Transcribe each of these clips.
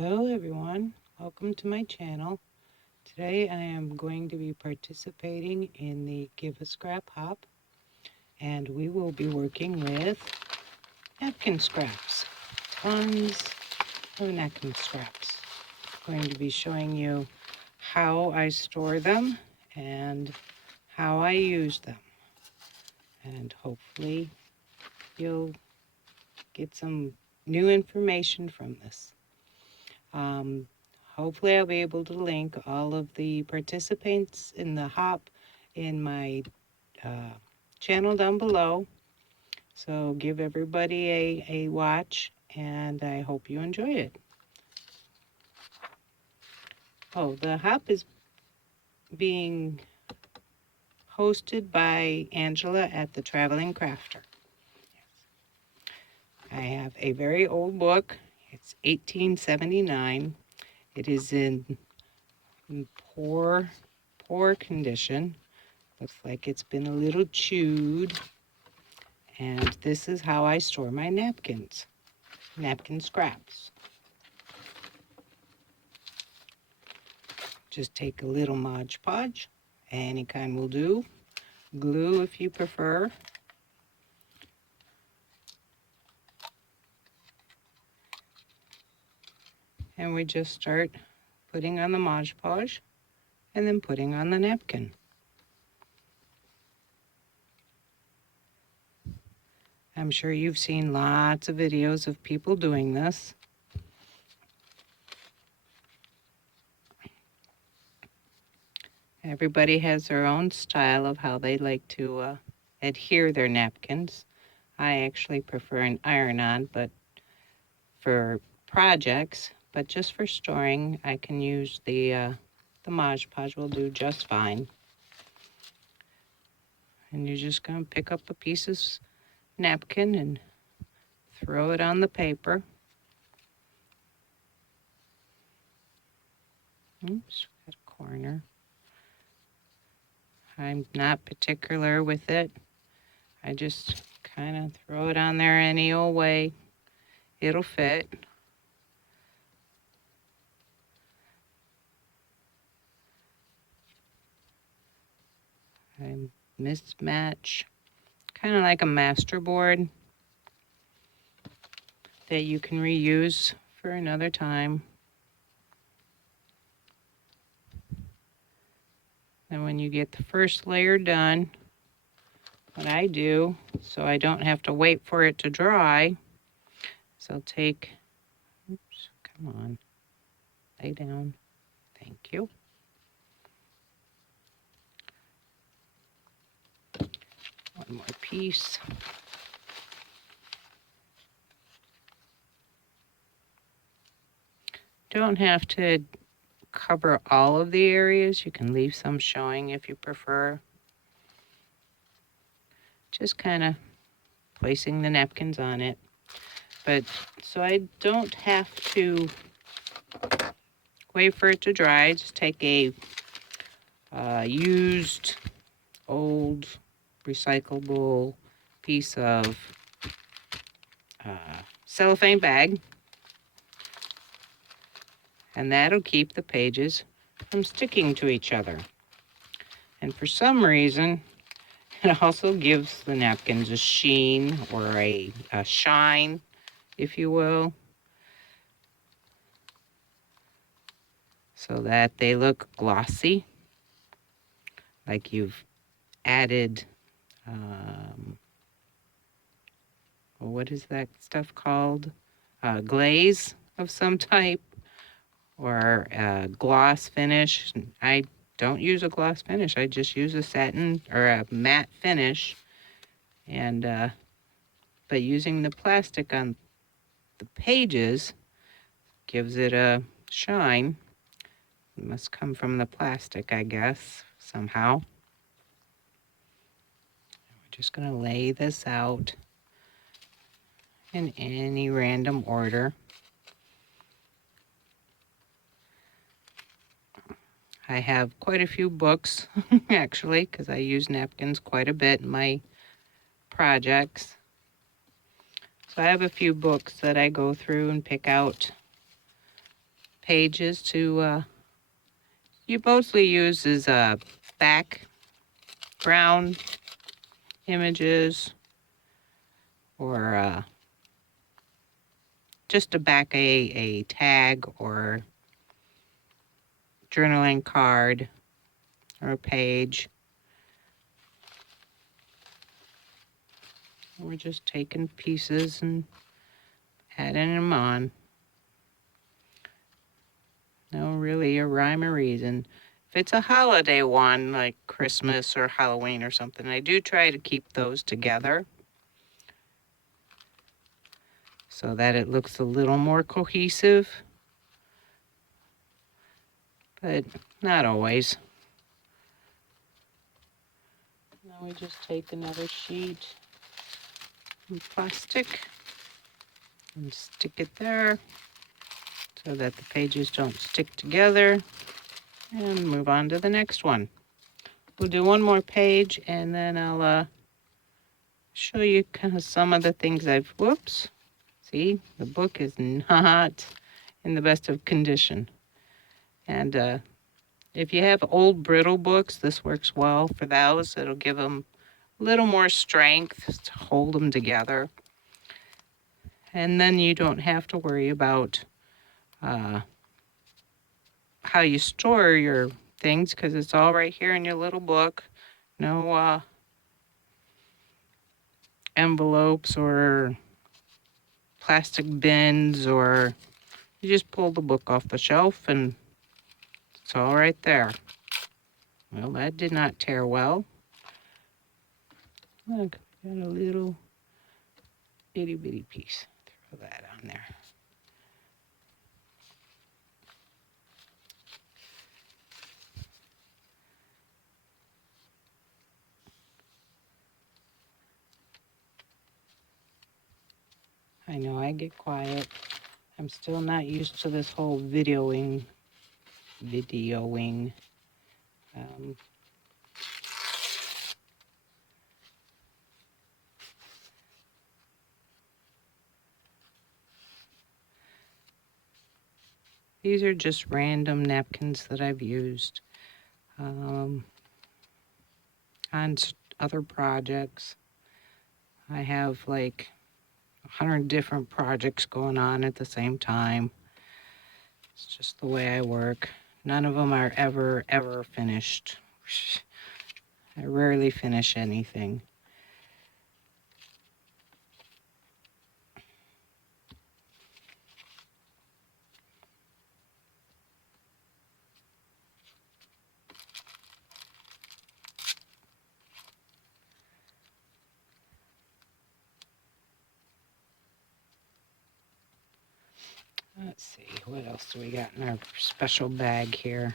Hello everyone, welcome to my channel. Today I am going to be participating in the Give a Scrap Hop, and we will be working with napkin scraps. Tons of napkin scraps. I'm going to be showing you how I store them and how I use them. And hopefully you'll get some new information from this. Hopefully I'll be able to link all of the participants in the hop in my channel down below. So give everybody a watch, and I hope you enjoy it. Oh, the hop is being hosted by Angela at the Traveling Crafter. I have a very old book. It's 1879. It is in poor condition. Looks like it's been a little chewed. And this is how I store my napkins, napkin scraps. Just take a little Mod Podge, any kind will do. Glue if you prefer. And we just start putting on the Mod Podge and then putting on the napkin. I'm sure you've seen lots of videos of people doing this. Everybody has their own style of how they like to adhere their napkins. I actually prefer an iron-on, but for projects, but just for storing, I can use the Mod Podge will do just fine. And you're just going to pick up a piece of napkin and throw it on the paper. Oops, got a corner. I'm not particular with it. I just kind of throw it on there any old way. It'll fit. I mismatch, kind of like a masterboard that you can reuse for another time. And when you get the first layer done, what I do, so I don't have to wait for it to dry, is I'll take, oops, come on, lay down, thank you. One more piece. Don't have to cover all of the areas. You can leave some showing if you prefer. Just kind of placing the napkins on it. But so I don't have to wait for it to dry. Just take a used, old, recyclable piece of cellophane bag, and that'll keep the pages from sticking to each other. And for some reason, it also gives the napkins a sheen or a shine, if you will, so that they look glossy, like you've added, what is that stuff called? Glaze of some type, or a gloss finish. I don't use a gloss finish. I just use a satin or a matte finish. And but using the plastic on the pages gives it a shine. It must come from the plastic, I guess, somehow. We're just going to lay this out in any random order. I have quite a few books, actually, because I use napkins quite a bit in my projects. So I have a few books that I go through and pick out pages to, you mostly use as background images or just to back a tag or journaling card or a page. We're just taking pieces and adding them on. No really a rhyme or reason. If it's a holiday one, like Christmas or Halloween or something, I do try to keep those together so that it looks a little more cohesive, but not always. Now we just take another sheet of plastic and stick it there so that the pages don't stick together, and move on to the next one. We'll do one more page and then I'll show you kind of some of the things whoops, see, the book is not in the best of condition. And if you have old brittle books, this works well for those. It'll give them a little more strength to hold them together. And then you don't have to worry about how you store your things because it's all right here in your little book. No envelopes or plastic bins, or you just pull the book off the shelf and it's all right there. Well, that did not tear well. Look, got a little itty bitty piece. Throw that on there. I know I get quiet. I'm still not used to this whole videoing. These are just random napkins that I've used on other projects. I have like 100 different projects going on at the same time. It's just the way I work. None of them are ever finished. I rarely finish anything. Let's see, what else do we got in our special bag here?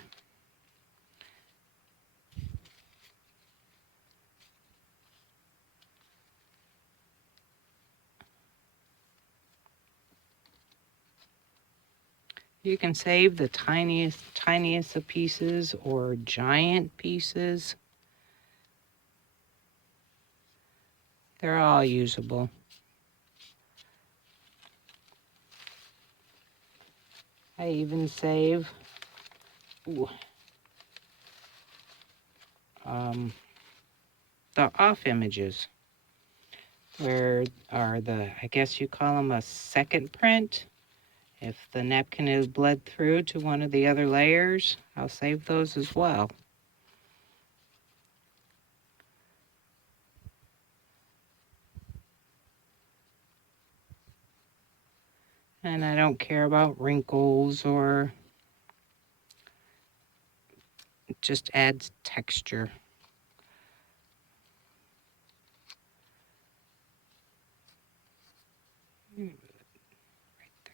You can save the tiniest of pieces or giant pieces. They're all usable. I even save the off images, where are I guess you call them a second print. If the napkin is bled through to one of the other layers, I'll save those as well. And I don't care about wrinkles, or it just adds texture. Right there.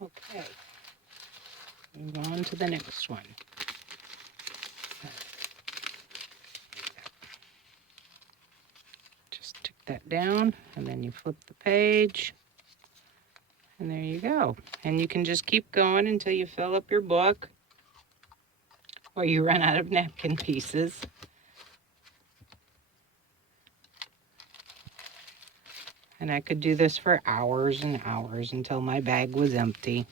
Okay. Move on to the next one. Just stick that down, and then you flip the page. And there you go. And you can just keep going until you fill up your book or you run out of napkin pieces. And I could do this for hours and hours until my bag was empty.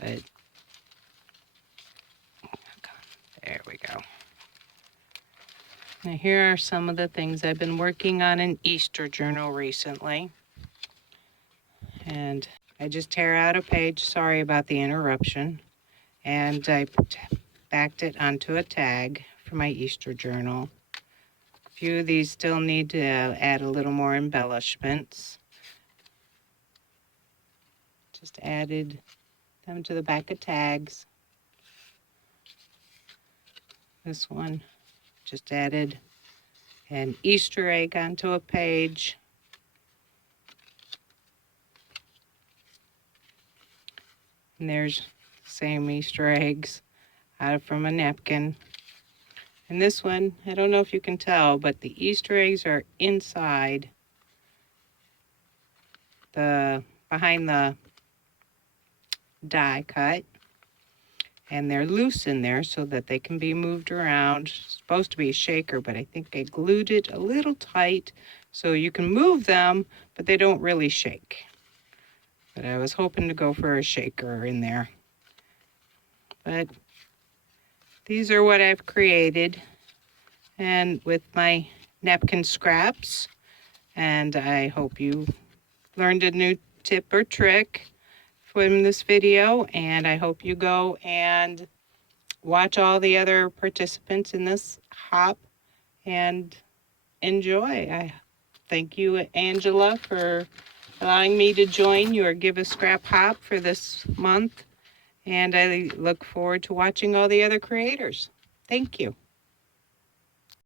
But there we go. Now here are some of the things I've been working on in Easter journal recently. And I just tear out a page, sorry about the interruption, and I backed it onto a tag for my Easter journal. A few of these still need to add a little more embellishments. Just added them to the back of tags. This one just added an Easter egg onto a page. And there's the same Easter eggs out from a napkin. And this one, I don't know if you can tell, but the Easter eggs are inside behind the die cut. And they're loose in there so that they can be moved around. It's supposed to be a shaker, but I think I glued it a little tight so you can move them, but they don't really shake. But I was hoping to go for a shaker in there. But these are what I've created, and with my napkin scraps. And I hope you learned a new tip or trick from this video, and I hope you go and watch all the other participants in this hop and enjoy. I thank you, Angela, for allowing me to join your Give a Scrap hop for this month, and I look forward to watching all the other creators. Thank you.